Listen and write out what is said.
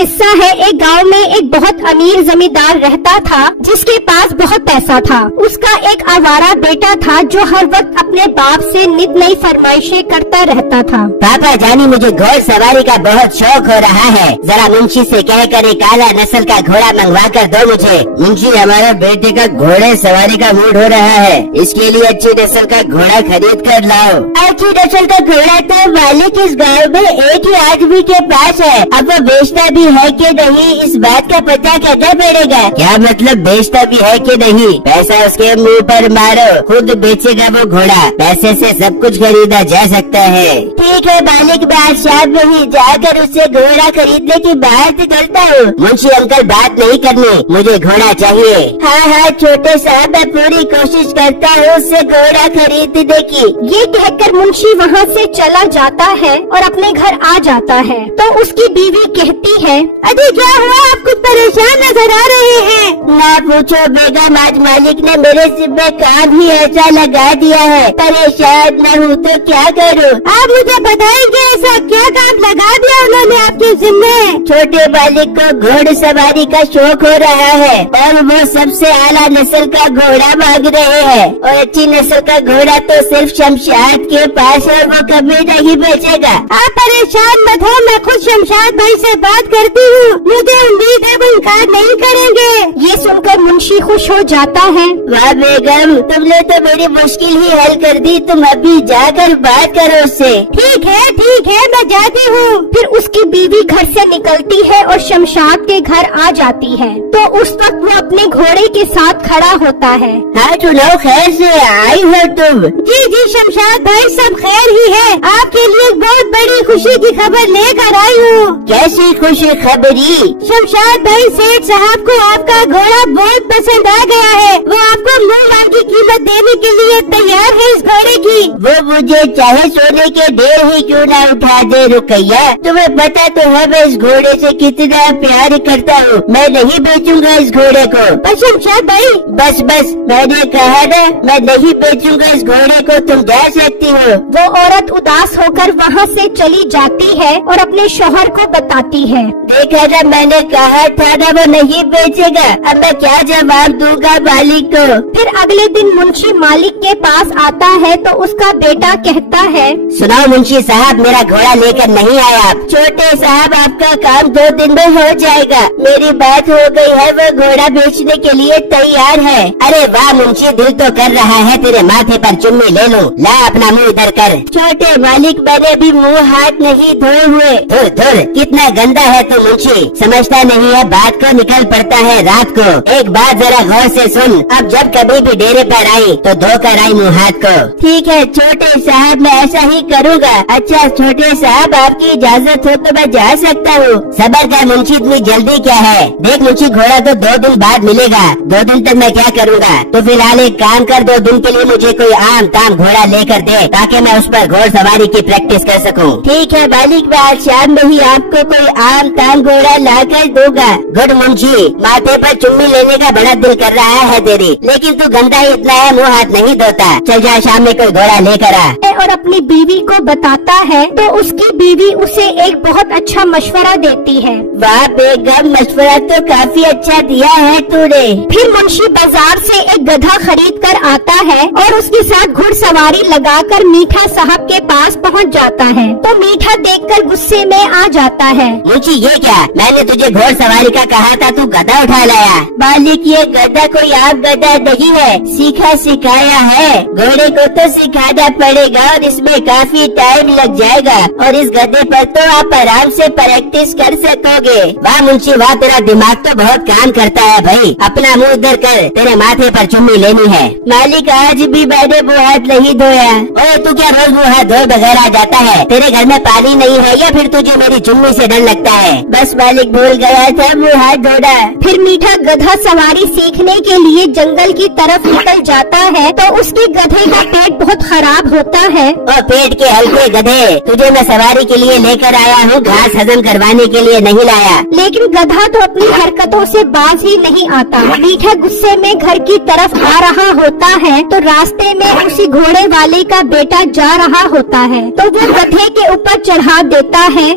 قصہ ہے ایک گاؤں میں ایک بہت امیر زمیندار رہتا تھا جس کے پاس بہت پیسہ تھا۔ اس کا ایک آوارہ بیٹا تھا جو ہر وقت اپنے باپ سے نت نئی فرمائشیں کرتا رہتا تھا۔ پاپا جانی مجھے گھوڑ سواری کا بہت شوق ہو رہا ہے، ذرا منشی سے کہہ کر ایک اعلیٰ نسل کا گھوڑا منگوا کر دو مجھے۔ منشی ہمارے بیٹے کا گھوڑے سواری کا موڈ ہو رہا ہے، اس کے لیے اچھی نسل کا گھوڑا خرید کر لاؤ۔ اچھی نسل کا گھوڑا تو مالک اس گاؤں میں ایک ہی آدمی کے پاس ہے، اب وہ بیچتا بھی ہے کہ نہیں اس بات کا پتہ کیسے پڑے گا؟ کیا مطلب بیچتا بھی ہے کہ نہیں؟ پیسہ اس کے منہ پر مارو، خود بیچے گا وہ گھوڑا، پیسے سے سب کچھ خریدا جا سکتا ہے۔ ٹھیک ہے مالک، میں شام میں ہی جا کر اس سے گھوڑا خریدنے کی بات کرتا ہوں۔ منشی انکل بات نہیں کرنی، مجھے گھوڑا چاہیے۔ ہاں چھوٹے صاحب، میں پوری کوشش کرتا ہوں اس سے گھوڑا خریدنے کی۔ یہ کہہ کر منشی وہاں سے چلا جاتا ہے اور اپنے گھر آ جاتا ہے تو اس کی بیوی کہتی ہے، ابھی کیا ہوا؟ آپ کچھ پریشان نظر آ رہے ہیں۔ نہ پوچھو بیگم، آج مالک نے میرے سر میں کام ہی ایسا لگا دیا ہے، پریشان نہ ہوں تو کیا کروں؟ آپ مجھے بتائیں گے ایسا کیا کام لگا دیا انہوں نے آپ کے ذمے؟ چھوٹے مالک کو گھوڑ سواری کا شوق ہو رہا ہے اور وہ سب سے اعلیٰ نسل کا گھوڑا مانگ رہے ہیں، اور اچھی نسل کا گھوڑا تو صرف شمشاد کے پاس ہے، وہ کبھی نہیں بیچے گا۔ آپ پریشان مت ہو، میں خود شمشاد بھائی سے بات کرتی ہوں، مجھے امید ہے وہ انکار نہیں کریں گے۔ یہ سن کر منشی خوش ہو جاتا ہے۔ واہ بیگم، تم نے تو میری مشکل ہی حل کر دی، تم ابھی جا کر بات کرو اس سے۔ ٹھیک ہے میں جاتی ہوں۔ پھر اس کی بیوی گھر سے نکلتی ہے اور شمشاد کے گھر آ جاتی ہے تو اس وقت وہ اپنے گھوڑے کے ساتھ کھڑا ہوتا ہے۔ ہاں سنو، خیر سے آئی ہو تم؟ جی شمشاد بھائی، سب خیر ہی ہے، آپ کے لیے بہت بڑی خوشی کی خبر لے کر آئی ہوں۔ کیسی خوشی خبری؟ شمشاد بھائی، سیٹھ صاحب کو آپ کا گھوڑا بہت پسند آ گیا ہے، وہ آپ کو منہ مار کی قیمت دینے کے لیے تیار ہے اس گھوڑے کی۔ وہ مجھے چاہے سونے کے ڈھیر ہی کیوں نہ اٹھا دے رقیہ، تمہیں پتا تو ہے میں اس گھوڑے سے کتنا پیار کرتا ہوں، میں نہیں بیچوں گا اس گھوڑے کو۔ شمشاد بھائی بس میں نے کہا نا، میں نہیں بیچوں گا اس گھوڑے کو، تم جا سکتی ہو۔ وہ عورت اداس ہو کر وہاں سے چلی جاتی ہے اور اپنے شوہر کو بتاتی ہے۔ دیکھا نا، میں نے کہا تھا نا وہ نہیں بیچے گا، اب میں کیا جواب دوں گا مالک کو؟ پھر اگلے دن منشی مالک کے پاس آتا ہے تو اس کا بیٹا کہتا ہے، سناؤ منشی صاحب، میرا گھوڑا لے کر نہیں آیا آپ؟ چھوٹے صاحب، آپ کا کام 2 دن میں ہو جائے گا، میری بات ہو گئی ہے، وہ گھوڑا بیچنے کے لیے تیار ہے۔ ارے واہ منشی، دل تو کر رہا ہے تیرے ماتھے پر چمی لے لوں، لا اپنا منہ ادھر کر۔ چھوٹے مالک، میں نے بھی منہ ہاتھ نہیں دھوئے ہوئے۔ دھر کتنا گندا ہے تو منشی، سمجھتا نہیں ہے بات کو نکل پڑتا ہے رات کو۔ ایک بات ذرا غور سے سن، اب جب کبھی بھی ڈیرے پر آئی تو دھو کر آئی منہ ہاتھ کو۔ ٹھیک ہے چھوٹے صاحب، میں ایسا ہی کروں گا۔ اچھا چھوٹے صاحب، آپ کی اجازت ہو تو میں جا سکتا ہوں؟ صبر کر منشی، اتنی جلدی کیا ہے؟ دیکھ منشی، گھوڑا تو 2 دن بعد ملے گا، 2 دن تک میں کیا کروں گا؟ تو فی الحال ایک کام کر، 2 دن کے لیے مجھے کوئی عام تام گھوڑا لے کر دے تاکہ میں اس پر گھوڑ سواری کی پریکٹس کر سکوں۔ ٹھیک ہے مالک، میں آج شام میں ہی آپ کو کوئی عام تام گھوڑا لا کر دوں گا۔ گڈ منشی، ماتھے پر چمی لینے کا بڑا دل کر رہا ہے تیری، لیکن تو گندا ہی اتنا ہے، منہ ہاتھ نہیں دھوتا۔ چل جا شام میں کوئی گھوڑا لے کر آ۔ اور اپنی بیوی کو بتاتا ہے تو اس کی بیوی اسے ایک بہت اچھا مشورہ دیتی ہے۔ واہ بیگم، مشورہ تو کافی اچھا دیا ہے تو نے۔ پھر منشی بازار سے ایک گدھا خرید کر آتا ہے اور اس کے ساتھ گھڑ سواری لگا کر میٹھا صاحب کے پاس پہنچ جاتا ہے تو میٹھا دیکھ کر غصے میں آ جاتا ہے۔ منشی یہ کیا؟ میں نے تجھے گھوڑ سواری کا کہا تھا، تو گدھا اٹھا لایا۔ مالک، یہ گدھا کوئی عام گدھا نہیں ہے، سیکھا سکھایا ہے، گھوڑے کو تو سکھانا پڑے گا اور اس میں کافی ٹائم لگ جائے گا، اور اس گدھے پر تو آپ آرام سے پریکٹس کر سکو گے۔ واہ منشی واہ، تیرا دماغ تو بہت کام کرتا ہے بھائی، اپنا منہ ادھر کر، تیرے ماتھے پر چمی لینی ہے۔ مالک، آج بھی میں نے منہ ہاتھ نہیں دھویا۔ اوے تو کیا روز منہ ہاتھ دھوئے بغیر آ جاتا ہے؟ تیرے گھر میں پانی نہیں ہے یا پھر تجھے میری چمی سے ڈر لگتا ہے؟ بس مالک، بھول گیا تھا منہ ہاتھ دھونا۔ پھر میٹھا گدھا سواری سیکھنے کے لیے جنگل کی طرف نکل جاتا ہے تو اس کے گدھے کا پیٹ بہت خراب ہوتا ہے۔ اور پیٹ کے ہلکے گدھے، تجھے میں سواری کے لیے لے کر آیا ہوں، گھاس ہضم کروانے کے لیے نہیں لایا۔ لیکن گدھا تو اپنی حرکتوں سے باز ہی نہیں آتا۔ میٹھا غصے میں گھر کی طرف آ رہا ہوتا ہے تو راستے میں اسی گھوڑے والے کا بیٹا جا رہا ہوتا ہے تو وہ گدھے کے اوپر چڑھا دیتا ہے